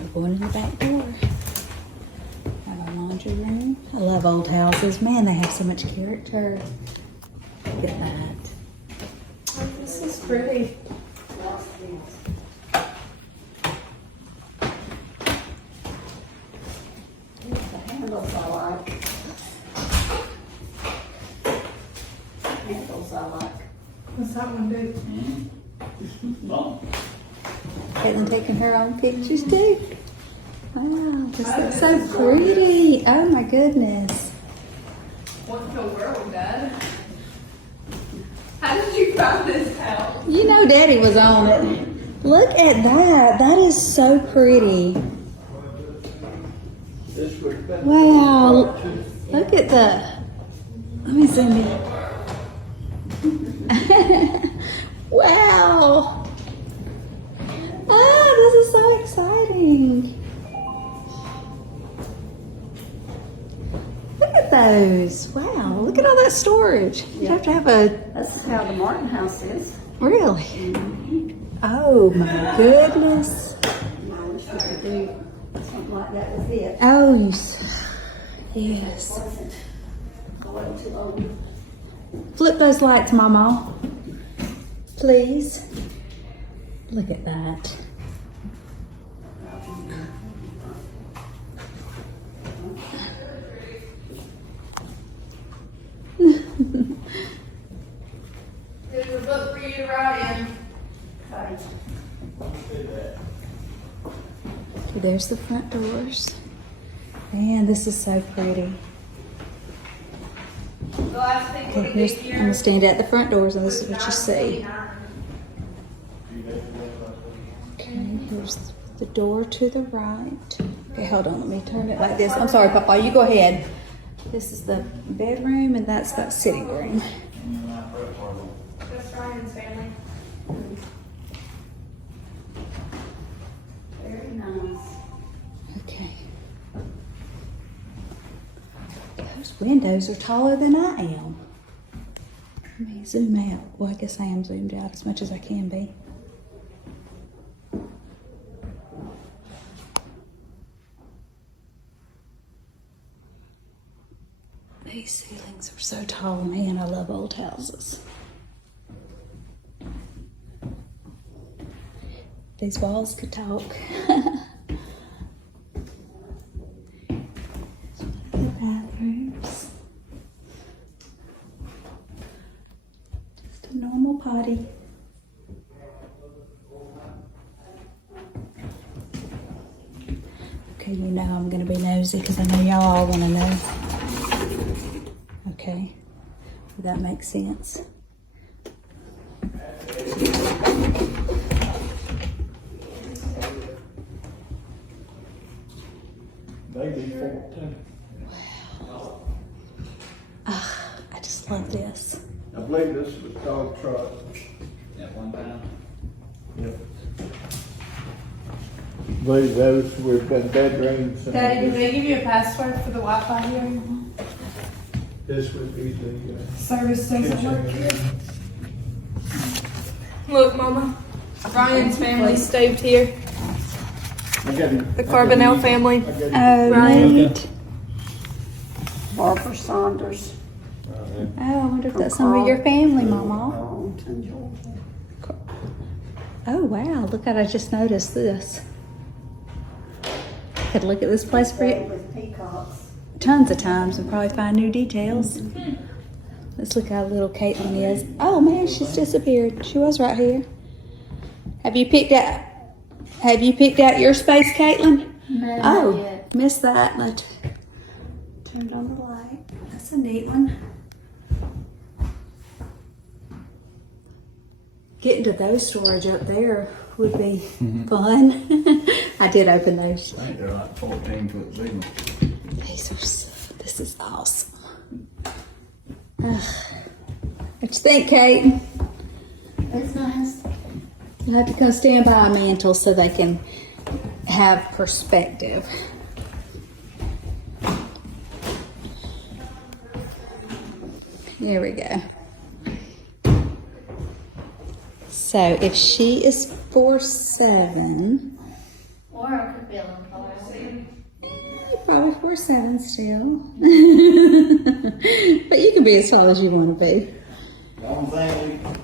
we're going in the back door. Have a laundry room. I love old houses. Man, they have so much character. Look at that. Oh, this is pretty. The handles I like. Handles I like. What's that one do? Kaitlyn taking her own pictures too. Wow, this looks so pretty. Oh my goodness. What in the world, Dad? How did you find this house? You know Daddy was on it. Look at that. That is so pretty. Wow. Look at the. Let me zoom in. Wow. Ah, this is so exciting. Look at those. Wow. Look at all that storage. You have to have a. That's how the Martin house is. Really? Oh my goodness. I wish we could do something like that with it. Oh, yes. Wasn't a little too old. Flip those lights, MawMaw. Please. Look at that. There's a book for you to write in. Okay. Okay, there's the front doors. Man, this is so pretty. The last thing Okay, we here's, did I'm here. gonna stand at the front doors and this is what you see. Okay, here's the door to the right. Okay, hold on, let me turn it like this. I'm sorry, Papa, you go ahead. This is the bedroom and that's that sitting room. That's Ryan's family. Very nice. Okay. Those windows are taller than I am. Let me zoom out. Well, I guess I am zoomed out as much as I can be. These ceilings are so tall, man. I love old houses. These walls could talk. The bathrooms. Just a normal potty. Okay, you know I'm gonna be nosy because I know y'all all wanna know. Okay, that makes sense. Maybe 14. I just love this. I believe this was dog truck. At one time. Yep. I believe those were the bedrooms. and Daddy, did they give you a password for the Wi-Fi here? This would be the Service doesn't work here. kitchen. Look, Mama. Ryan's family stayed here. I got it. The Carbonell family. I got it. Oh, Ryan. neat. Barbara Saunders. Oh, I wonder if that's some of your family, MawMaw. Arlington, Georgia. Oh, wow. Look at, I just noticed this. Could look at this place for Stayed with peacocks. tons of times and probably find new details. Let's look how little Kaitlyn is. Oh man, she's disappeared. She was right here. Have you picked out your space, Kaitlyn? No, not Oh, yet. missed that. Let's Turned on the light. That's a neat one. Getting to those storage up there would be fun. I did open those. I think they're like 14-foot big. These are this is awesome. Ugh. What you think, Kate? It's nice. You'll have to come stand by a mantle so they can have perspective. There we go. So if she is 4'7", Or I could feeling, Colorado. You're probably 4'7" still. But you can be as tall as you want to be. The only thing